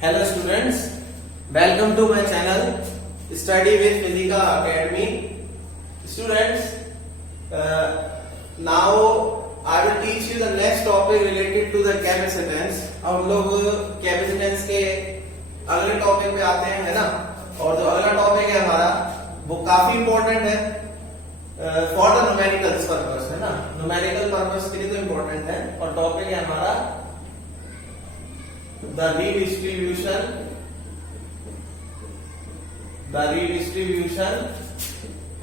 Hello students, welcome to my channel Study with Physica Academy. Students, now I will teach you the next topic related to the capacitance. अब हम लोग capacitance के अगले topic पे आते हैं, है ना। और जो अगला टॉपिक है हमारा वो काफी इंपॉर्टेंट है फॉर द न्यूमेरिकल पर्पस, है ना। न्यूमेरिकल पर्पस के लिए तो इंपॉर्टेंट है। और टॉपिक है हमारा the redistribution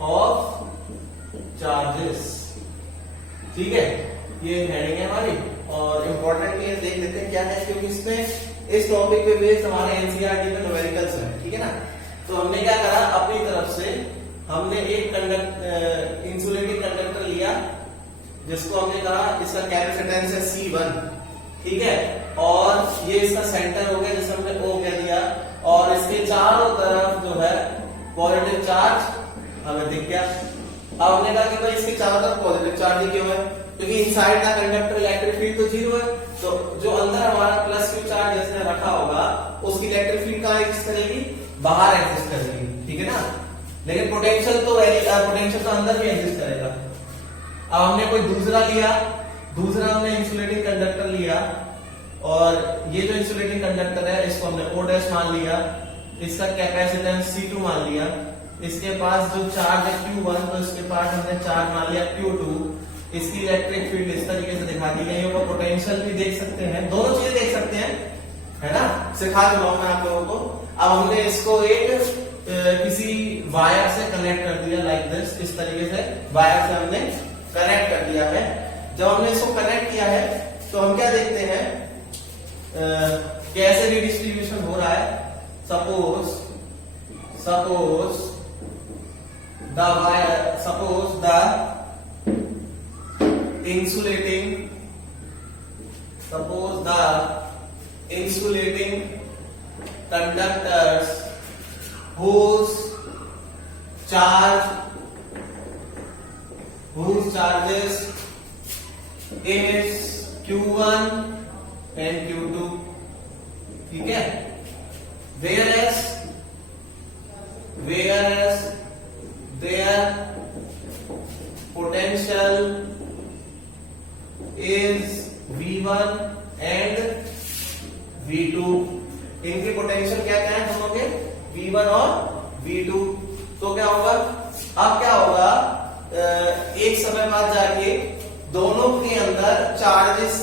of charges। ठीक है, ये हेडिंग है हमारी और इम्पोर्टेंट ये देख लेते हैं क्या है, क्योंकि इसमें इस टॉपिक पे बेस्ड हमारे एनसीईआरटी में न्यूमेरिकल्स है। ठीक है ना। तो हमने क्या करा, अपनी तरफ से हमने एक इंसुलेटिंग कंडक्टर लिया जिसको हमने कहा इसका कैपेसिटेंस है C1। ठीक है, और ये इसका सेंटर हो गया जिसे हमने O कह दिया, और इसके चारों तरफ जो है पॉजिटिव चार्ज हमें दिख गया। अब हमने कहा कि भाई इसके चारों तरफ पॉजिटिव चार्ज ही क्यों है, क्योंकि inside the conductor electric field तो 0 है। तो जो अंदर हमारा प्लस Q चार्ज जिसने रखा होगा उसकी इलेक्ट्रिक फील्ड कहां एग्जिस्ट करेगी, बाहर एग्जिस्ट करेगी। ठीक है ना। लेकिन पोटेंशियल तो अंदर भी एग्जिस्ट करेगा। अब हमने कोई दूसरा हमने इंसुलेटिंग कंडक्टर लिया, और ये जो इंसुलेटिंग कंडक्टर है इसको हमने O' मान लिया, इसका कैपेसिटेंस C2 मान लिया, इसके पास जो चार्ज है Q1 तो इसके पास हमने चार्ज मान लिया Q2। इसकी इलेक्ट्रिक फील्ड इस तरीके से दिखा दी गई है, वो पोटेंशियल भी देख सकते हैं, दोनों चीजें देख सकते हैं, है ना। सिखा चुका हूं मैं आप लोगों को। अब हमने इसको एक किसी वायर से कनेक्ट कर दिया, लाइक दिस, इस तरीके से वायर से हमने कनेक्ट कर दिया है। जब हमने इसको कनेक्ट किया है तो हम क्या देखते हैं, कैसे रिडिस्ट्रीब्यूशन हो रहा है। Suppose the insulating conductors whose charges is Q1 and Q2। ठीक है। whereas their potential is V1 and V2। इनके पोटेंशियल क्या क्या है दोनों के, V1 और V2। तो क्या होगा, अब क्या होगा, एक समय बाद जाके दोनों के अंदर चार्जेस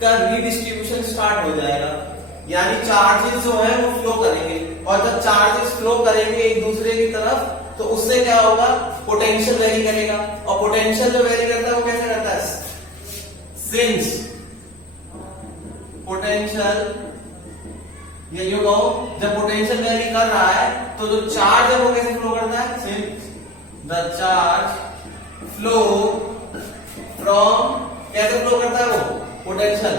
का रिडिस्ट्रीब्यूशन स्टार्ट हो जाएगा, यानी चार्जेस जो है वो फ्लो करेंगे, और जब चार्जेस फ्लो करेंगे एक दूसरे की तरफ तो उससे क्या होगा, पोटेंशियल वेरी करेगा। और पोटेंशियल जो वेरी करता है वो कैसे करता है, सिंस पोटेंशियल, ये जो कहो जब पोटेंशियल वेरी कर रहा है तो जो चार्ज है वो कैसे फ्लो करता है, since the charge flow from, कैसे फ्लो करता है वो, potential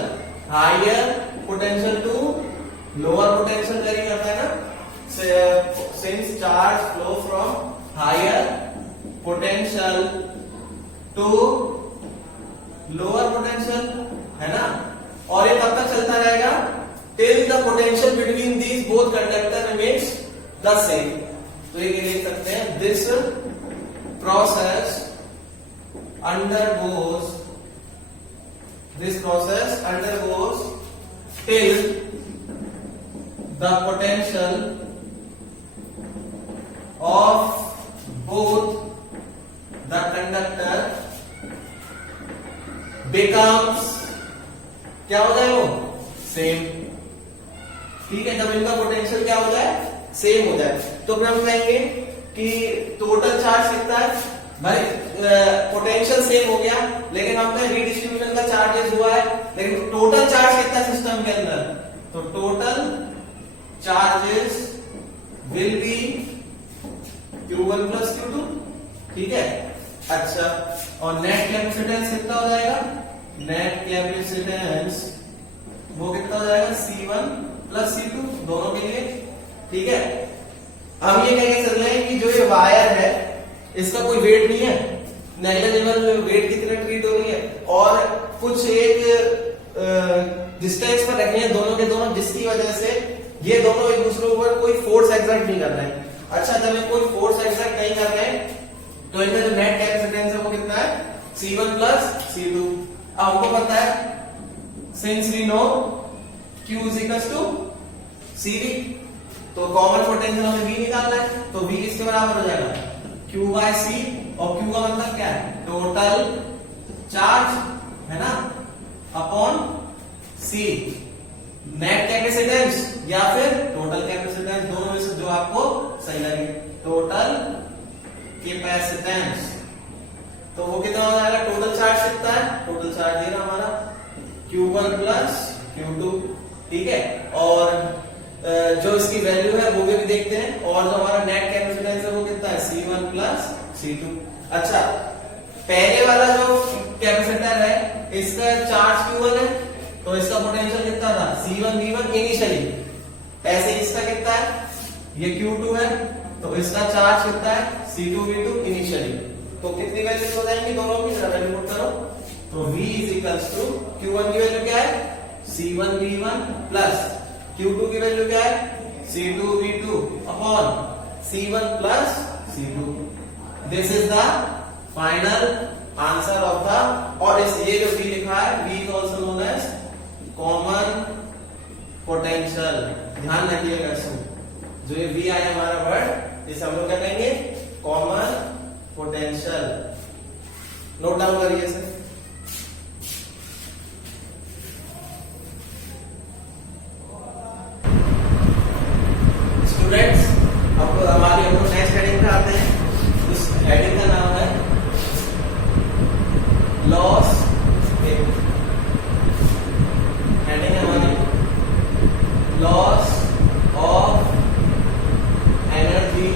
higher potential to lower potential vary करता है ना। Since charge flow from higher potential to lower potential, है ना। और ये कब तक चलता रहेगा, till the potential between these both conductor remains the same. तो ये लिख सकते हैं, this process undergoes till the potential of both the conductor becomes, क्या हो जाए वो, सेम। ठीक है, जब इनका पोटेंशियल क्या हो जाए, सेम हो जाए, तो फिर हम कहेंगे कि टोटल चार्ज कितना है, भाई पोटेंशियल सेम हो गया, लेकिन हमने रिडिस्ट्रीब्यूशन का चार्जेस हुआ है, लेकिन टोटल चार्ज कितना सिस्टम के अंदर, तो total charges will be Q1 plus Q2। ठीक है। अच्छा, और नेट कैपेसिटेंस कितना हो जाएगा, नेट कैपेसिटेंस वो कितना हो जाएगा, C1 प्लस C2 दोनों के लिए। ठीक है। हम ये कह के चल रहे हैं कि जो ये वायर है इसका कोई वेट नहीं है, नेग्लिजिबल वेट की तरह ट्रीट हो रही है, और कुछ एक डिस्टेंस पर रखनी है दोनों के दोनों, जिसकी वजह से ये दोनों एक दूसरे के ऊपर कोई फोर्स एक्सर्ट नहीं कर रहे हैं। अच्छा, जब ये कोई फोर्स एक्सर्ट नहीं कर रहे हैं तो इनका जो नेट कैपेसिटेंस है वो कितना है, C1 प्लस C2। अब हमको पता है since we know Q is equal to CV, तो कॉमन पोटेंशियल हमें V निकालना है, तो V किसके बराबर हो जाएगा, Q बाय C, और Q का मतलब क्या है, टोटल चार्ज है ना, अपॉन C, नेट कैपेसिटेंस या फिर टोटल कैपेसिटेंस, दोनों में से जो आपको सही लगे। टोटल कैपेसिटेंस, तो वो कितना हो जाएगा, टोटल चार्ज कितना है, टोटल चार्ज ये ना हमारा Q1 प्लस Q2, ठीक है। और जो इसकी वैल्यू है वो भी देखते हैं, और जो हमारा नेट कैपेसिटेंस है वो कितना है, C1 प्लस C2। अच्छा, पहले वाला जो कैपेसिटर है इसका चार्ज Q1 है, तो इसका पोटेंशियल कितना था, C1 V1 इनिशियली, ऐसे इसका कितना है, ये Q2 है, तो इसका चार्ज कितना है, C2 V2 इनिशियली। तो कितनी वैल्यू हो जाएंगी दोनों की, जरा वैल्यू पुट करो। तो V is equals to Q1 की वैल्यू क्या है, C1 V1 प्लस Q2 की वैल्यू क्या है, C2 V2 upon C1 plus C2। This is the final answer of the, और इस ये जो V लिखा है, V is also known as common potential. ध्यान रखिएगा इसमें, जो ये V आया हमारा वर्ड, इसे हम लोग क्या कहेंगे, कॉमन पोटेंशियल। नोट डाउन करिए इसे। स्टूडेंट्स, अब हमारी हम लोग नेक्स्ट हेडिंग पे आते हैं। उस हेडिंग का नाम है लॉस। हेडिंग है हमारी loss of energy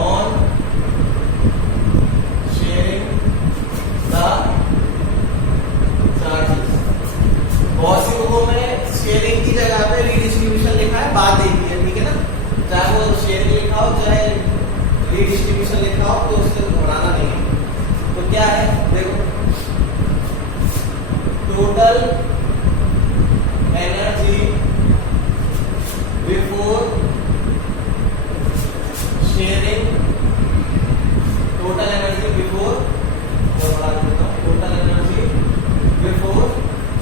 on sharing the charges. बहुत सी बुकों में शेयरिंग की जगह पे रीडिस्ट्रीब्यूशन लिखा है, बात एक ही है, ठीक है ना, चाहे वो शेयरिंग लिखा हो चाहे रीडिस्ट्रीब्यूशन लिखा हो, तो उससे घबराना नहीं है। तो क्या है, देखो, total energy before sharing, total energy before, total energy before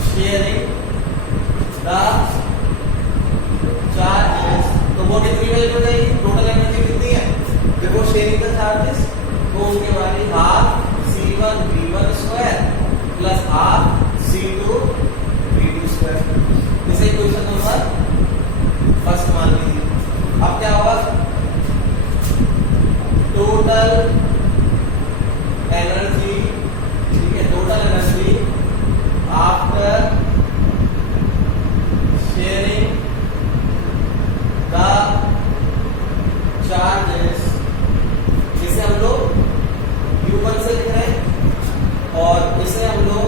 sharing the charges. तो वो कितनी वैल्यू हो जाएगी, टोटल एनर्जी कितनी है बिफोर शेयरिंग द चार्जेस, तो उसके बाद half C1 V1 square plus half C2 V2 square. इसे क्वेश्चन नंबर फर्स्ट मान लीजिए। अब क्या होगा, टोटल एनर्जी, ठीक है, total energy after sharing the charges, जिसे हम लोग U1 से लिख रहे हैं और इसे हम लोग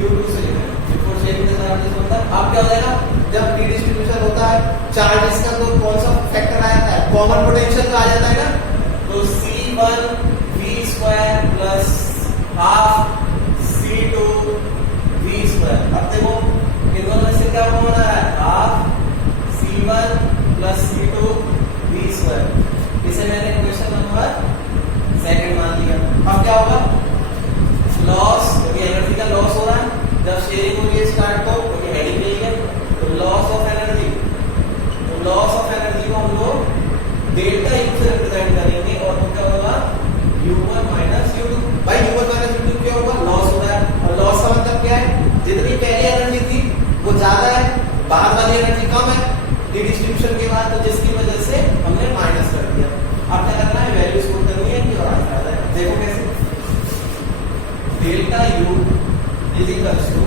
U2 से लिख रहे हैं, बिफोर शेयरिंग द चार्जेस। मतलब अब क्या हो जाएगा, जब रीडिस्ट्रीब्यूशन होता है चार्जेस का, तो कौन सा फैक्टर आ जाता है, कॉमन पोटेंशियल आ जाता है ना, तो C1 V square plus half C2 V square. अब देखो इन दोनों में से क्या कॉमन आ रहा है, half C1 plus C2 V square. इसे मैंने क्वेश्चन नंबर सेकंड मान लिया। अब क्या होगा, लॉस, क्योंकि एनर्जी का लॉस हो रहा है जब शेयरिंग हो रही है स्टार्ट, तो क्योंकि हेडिंग यही है, तो लॉस ऑफ एनर्जी, तो लॉस ऑफ एनर्जी को हम लोग डेल्टा U से रिप्रेजेंट करेंगे, और तो क्या होगा, U1 माइनस U2। भाई U1 माइनस U2 क्या होगा, लॉस हो रहा है, और लॉस का मतलब क्या है, जितनी पहले एनर्जी थी वो ज्यादा है, बाद वाली एनर्जी कम है रीडिस्ट्रीब्यूशन के बाद, तो जिसकी वजह से हमने माइनस कर दिया। अब क्या करना है, वैल्यूज पुट करनी है कि और आंसर आ जाएगा। देखो कैसे, delta U is equals to,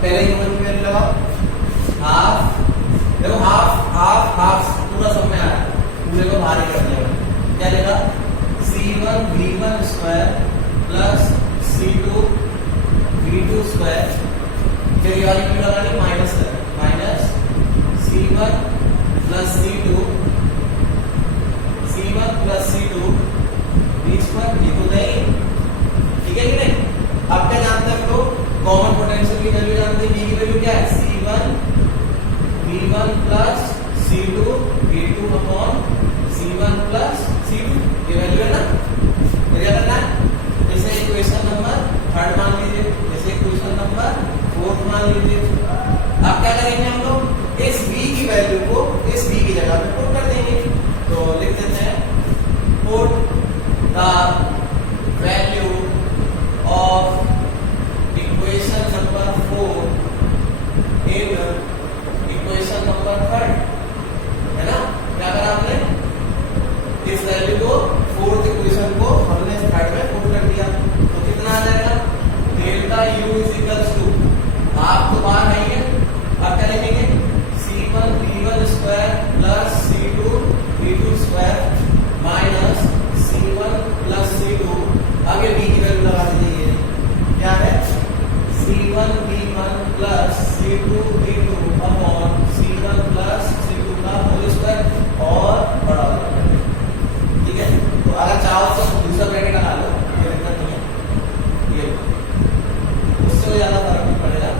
पहले U1 की वैल्यू लगाओ, हाफ, देखो हाफ हाफ हाफ पूरा सब में आ रहा है, पूरे को बाहर ही कर दिया। क्या लिखा, C1 V1 square plus C2 V2 square, फिर ये वाली वैल्यू लगानी माइनस कर, minus C1 plus C2 plus C2 V square, ये तो नहीं, ठीक है कि नहीं। अब क्या जानते हैं हम लोग, कॉमन पोटेंशियल की वैल्यू जानते हैं, V की वैल्यू क्या है, C1 V1 plus C2 V2 upon C1 plus C2, ये वैल्यू है ना, क्लियर करना है। जैसे इक्वेशन नंबर 3 मान लीजिए, जैसे इक्वेशन नंबर 4 मान लीजिए। अब क्या करेंगे हम लोग, इस v की वैल्यू को इस v की जगह पे पुट कर देंगे। तो लिख देते हैं put the value of equation number 4 in equation number 3, है ना। क्या करा हमने, इस वैल्यू को फोर्थ इक्वेशन को हमने थर्ड में पुट कर दिया। तो कितना आ जाएगा, delta u is equals to, आप तो बाहर नहीं है, आप क्या लिखेंगे, C1 V1 square plus C2 V2 square minus C1 plus C2, आगे v की वैल्यू लगा दीजिए, क्या है C1 V1 plus C2 V2 upon C1 plus C2 का होल स्क्वायर और बड़ा हो जाएगा। ठीक है, तो अगर चाहो तो दूसरा ब्रैकेट लगा लो, कोई दिक्कत नहीं है, ये उससे ज्यादा फर्क नहीं पड़ेगा,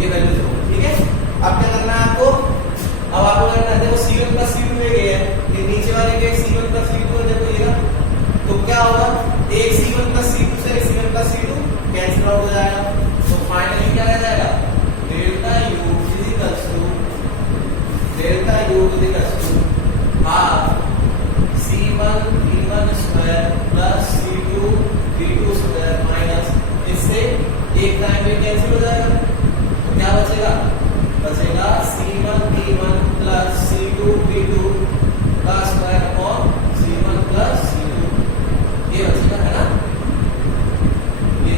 ये वैल्यू दो। ठीक है, अब क्या करना है आपको, अब आपको करना है, देखो C1 प्लस C2 ले गए हैं, ये नीचे वाले के C1 प्लस C2 है, देखो ये ना, तो क्या होगा, एक C1 प्लस C2 से C1 plus C2 cancel out हो जाएगा। तो फाइनली क्या रह जाएगा, delta u is equals to half C1 V1 square plus C2 V2 square minus, इससे एक टाइम में कैंसिल हो जाएगा, तो क्या बचेगा C1 V1 plus C2 V2 का square upon C1 plus C2, ये बचेगा, है ना, ये।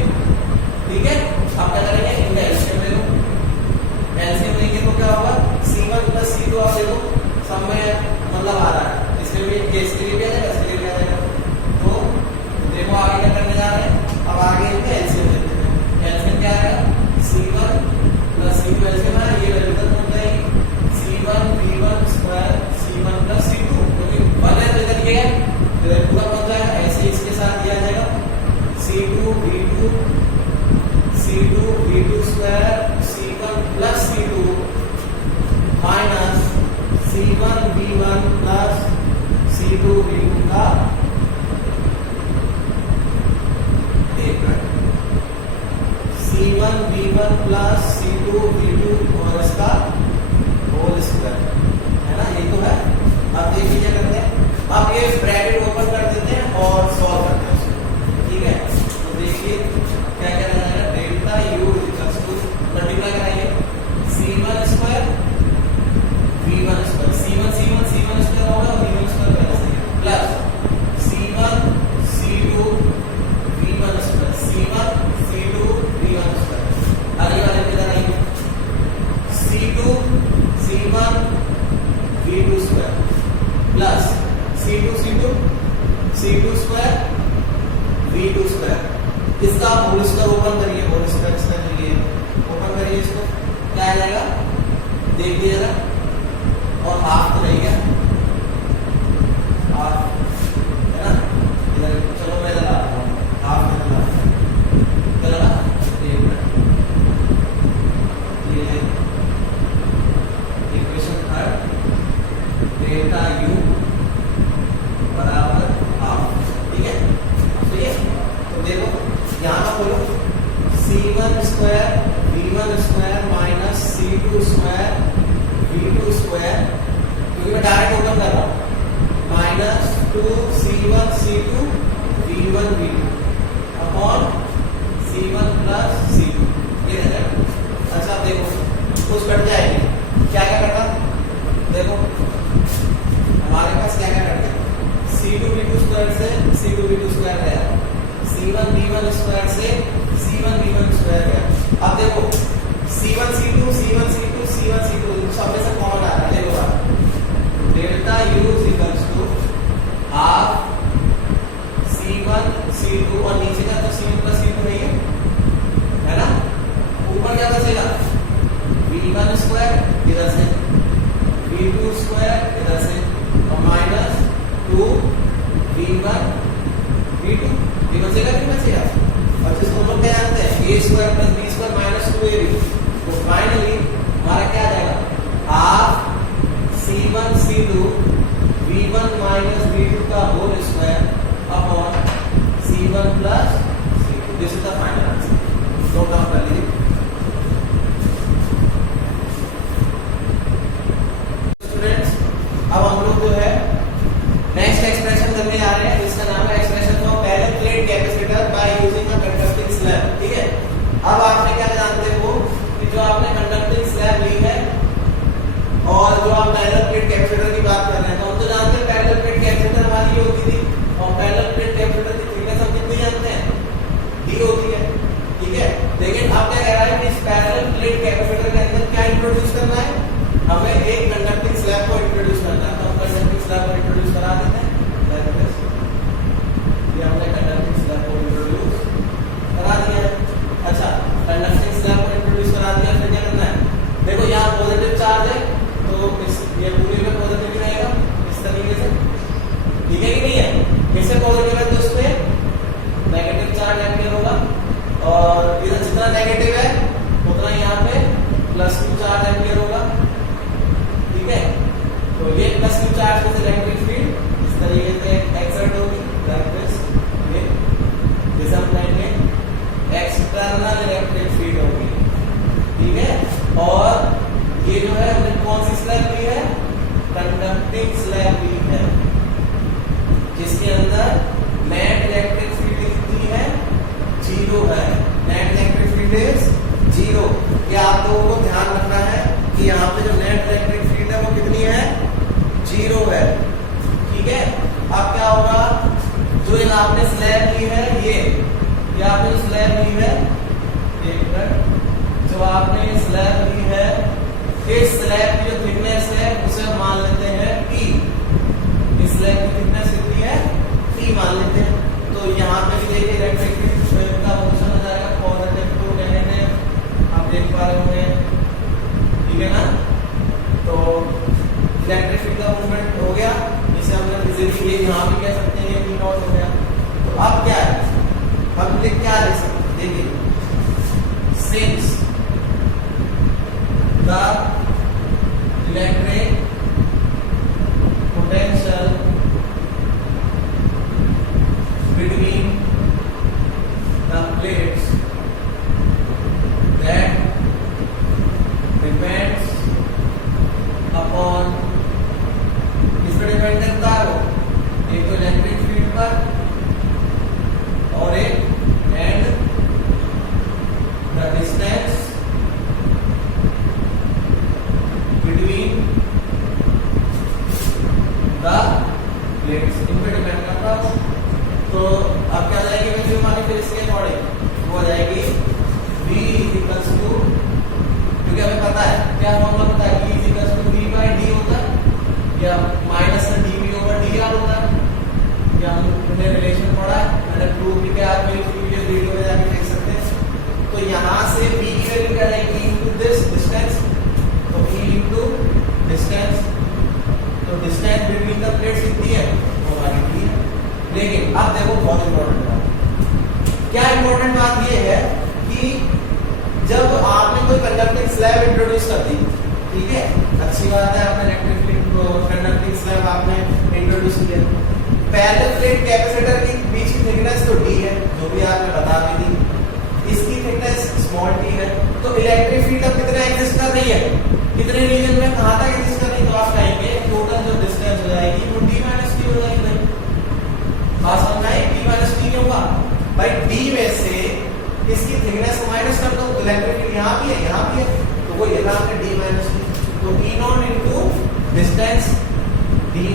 ठीक है, अब क्या करेंगे, इनका एलसीएम ले लो, एलसीएम लेंगे तो क्या होगा, C1 प्लस C2 आप देखो सब में मतलब आ रहा है, इसके लिए इसके लिए भी आ जाएगा, इसके लिए भी आ जाएगा। तो देखो आगे क्या करने जा रहे हैं, अब आगे इनका एलसीएम लेते हैं, एलसीएम क्या आएगा, C1 प्लस C2 एलसीएम है, ये वैल्यू तक पहुंच जाएगी, C1 V1 square C1 plus C2, क्योंकि 1 है तो इधर ये है, तो इधर पूरा पहुंच जाएगा। ऐसे इसके साथ दिया जाएगा C2 V2 square C1 plus C2 minus C1 V1 plus C2 V2 का C1 V1 plus C2 V2 और इसका होल स्क्वायर, है ना, ये तो है। अब देखिए क्या करते हैं, अब ये ब्रैकेट ओपन कर देते हैं और सॉल्व करते हैं उसको। ठीक है, तो देखिए क्या क्या रहना है, delta u equals to multiply कराइए C1 square V1 square, C1 square होगा, V1 स्क्वायर वैसे plus C1 C2 V1 square, C1 C2 V1 square, अगले वाले पे लगाइए C2 C1 V2 square plus C2 square V2 square, इसका whole square open करिए, whole square इसका लिए ओपन करिए, इसको क्या आ जाएगा देखिए जरा, और हाफ तो नहीं गया, हाफ है ना, इधर चलो मैं लगा हाफ में लगा, ये इक्वेशन 3 डेल्टा u बराबर हाफ। ठीक है, तो ये तो देखो यहाँ पर बोलो C1 square V1 square minus C2 square V2 square, क्योंकि मैं डायरेक्ट ओपन कर रहा हूँ, minus 2C1 C2 V1 V2 upon C1 plus C2, ये रह जाएगा। अच्छा देखो कुछ कट जाएगी, क्या क्या कटा, देखो हमारे पास क्या क्या कट गया, C2 V2 स्क्वायर से C2 V2 स्क्वायर गया, C1 V1 स्क्वायर से C1 V1 स्क्वायर गया। अब देखो C1 C2 C1 C2 C1 C2 सब में से कॉमन आ रहा है, देखो delta u is equals to half C1 C2, और नीचे का तो C1 प्लस C2 नहीं है ना, ऊपर क्या बचेगा V1 स्क्वायर इधर से V2 स्क्वायर इधर से और माइनस 2 V1 V2, ये बचेगा नहीं बचेगा, और जिसको हम लोग क्या जानते हैं a square plus b square minus 2ab, तो फाइनली हमारा क्या आ जाएगा हाफ पैरेलल प्लेट कैपेसिटर की बात कर रहे हैं, तो हम तो जानते हैं पैरेलल प्लेट कैपेसिटर हमारी ये होती थी, और पैरेलल प्लेट कैपेसिटर की थिकनेस हम कितनी जानते हैं, d होती है, ठीक है। लेकिन अब क्या कह रहा है कि इस पैरेलल प्लेट कैपेसिटर के अंदर क्या इंट्रोड्यूस करना है, हमें एक कंडक्टिंग स्लैब को इंट्रोड्यूस करना है। तो हम कंडक्टिंग स्लैब को इंट्रोड्यूस करा देते हैं, ये हमने कंडक्टिंग स्लैब को इंट्रोड्यूस करा दिया है। अच्छा, कंडक्टिंग स्लैब को इंट्रोड्यूस करा दिया, फिर क्या करना है, देखो यहाँ पॉजिटिव चार्ज है, तो इस ये पूरी में पॉजिटिव ही रहेगा इस तरीके से, ठीक है कि नहीं है। किससे पॉजिटिव है तो इस पे नेगेटिव चार्ज एप्लाई होगा, और इधर जितना नेगेटिव है उतना यहाँ पे +q चार्ज एप्लाई होगा, ठीक है। तो ये +q चार्ज से इलेक्ट्रिक फील्ड इस तरीके से एक्सर्ट होगी, ये जैसे हम कहेंगे एक्सटर्नल इलेक्ट्रिक फील्ड होगी, ठीक है। और ये जो है हमने कौन सी स्लैब ली है, कंडक्टिंग स्लैब ली है, जिसके अंदर नेट इलेक्ट्रिक फील्ड कितनी है, 0 है। Net electric field is 0। ये आप लोगों को ध्यान रखना है कि यहाँ पे जो नेट इलेक्ट्रिक फील्ड है वो कितनी है, 0 है, ठीक है। अब क्या होगा, जो इन आपने स्लैब ली है, ये आपने जो स्लैब ली है, एक मिनट, जो आपने स्लैब ली है, इस स्लैब की जो थिकनेस है उसे हम मान लेते हैं T। इस स्लैब की थिकनेस कितनी है, T मान लेते हैं। तो यहाँ पे भी देखिए इलेक्ट्रिक फील्ड का मोशन हो जाएगा पॉजिटिव टू नेगेटिव, आप देख पा रहे होंगे, ठीक है ना। तो इलेक्ट्रिक फील्ड का मूवमेंट हो गया, इसे हमने फिजिकली ये यहाँ भी कह सकते हैं P नॉट हो गया। तो अब क्या है, हम ये क्या लिख सकते हैं, देखिए since the electric potential between the plates that depends upon, किस पर डिपेंड करता है वो, एक तो इलेक्ट्रिक फील्ड पर और एक and the distance between the plates, इन पे डिपेंड करता है। तो अब क्या जाएगी वैल्यू हमारी, फिर इसके अकॉर्डिंग वो हो जाएगी V इक्वल्स टू, क्योंकि हमें पता है क्या फॉर्मूला पता है, E इक्वल्स टू V/d होता है, या -dV/dr होता है, या हमने रिलेशन पढ़ा है, मैंने प्रूव भी किया, आप वीडियो में जाके देख सकते हैं। तो यहाँ से V की वैल्यू क्या आएगी, इनटू दिस डिस्टेंस, तो E इनटू डिस्टेंस, तो डिस्टेंस बिटवीन द प्लेट्स कितनी है, वो हमारी D है। लेकिन अब देखो बहुत इंपॉर्टेंट बात, क्या इंपॉर्टेंट बात ये है कि जब आपने कोई कंडक्टिंग स्लैब इंट्रोड्यूस कर दी, ठीक है, अच्छी बात है, आपने इलेक्ट्रिक फील्ड को कंडक्टिंग स्लैब आपने इंट्रोड्यूस किया, पैरेलल प्लेट कैपेसिटर की बीच की थिकनेस तो d है, जो भी आपने बता दी थी, इसकी थिकनेस स्मॉल t है। तो इलेक्ट्रिक फील्ड अब कितना एग्जिस्ट कर रही है, कितने रीजन में, कहां तक एग्जिस्ट कर रही है, तो आप कहेंगे टोटल जो डिस्टेंस हो जाएगी वो d - t हो जाएगी। बात समझ आई, d - t होगा भाई, d में से इसकी थिकनेस को माइनस कर दो, इलेक्ट्रिक फील्ड यहाँ भी है, यहाँ भी है, तो वो ये था d - t, तो E not into distance d -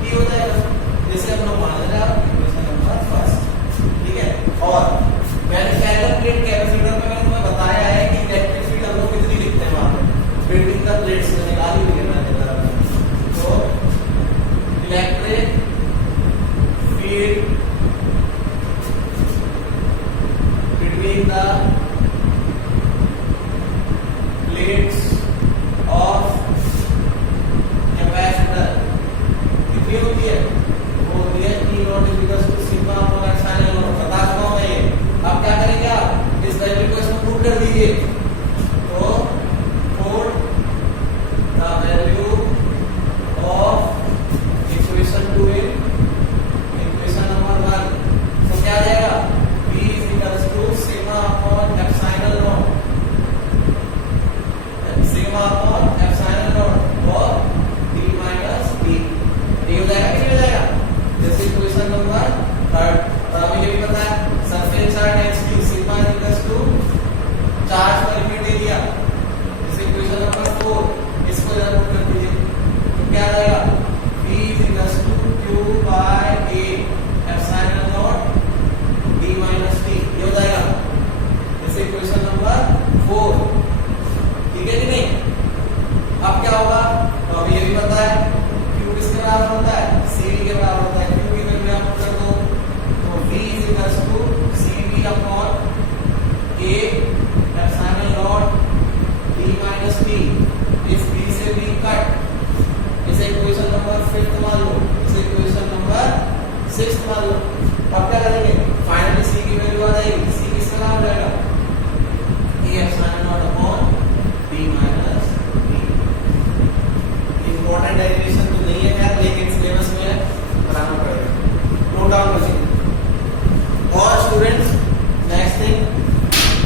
t हो जाएगा, जैसे हम लोग मान रहे हैं इक्वेशन नंबर फर्स्ट, ठीक है। और मैंने पैरेलल प्लेट कैपेसिटर में मैंने तुम्हें बताया है कि इलेक्ट्रिक फील्ड हम लोग कितनी लिखते हैं, वहां पे बिटवीन द प्लेट्स में निकाली हुई है मैंने जरा, तो electric field between the plates of capacitor कितनी होती है, वो होती है E nought equal to sigma upon epsilon nought, बता चुका हूं मैं ये। अब क्या करेंगे आप, इस वैल्यू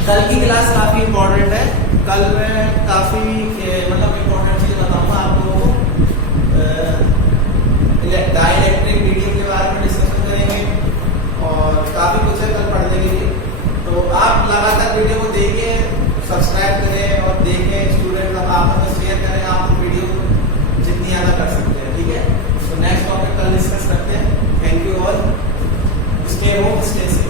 कल की क्लास काफी इंपॉर्टेंट है। कल मैं काफी मतलब इंपॉर्टेंट चीज बताऊंगा आप लोगों को। डाइलेक्ट्रिक मीडियम के बारे में डिस्कशन करेंगे और काफी कुछ है कल पढ़ने के लिए। तो आप लगातार वीडियो को देखें, सब्सक्राइब करें और देखें, स्टूडेंट आप में शेयर करें, आप वीडियो जितनी ज्यादा कर सकते हैं। ठीक है, तो नेक्स्ट टॉपिक कल डिस्कस करते हैं। Thank you all, stay home, stay safe.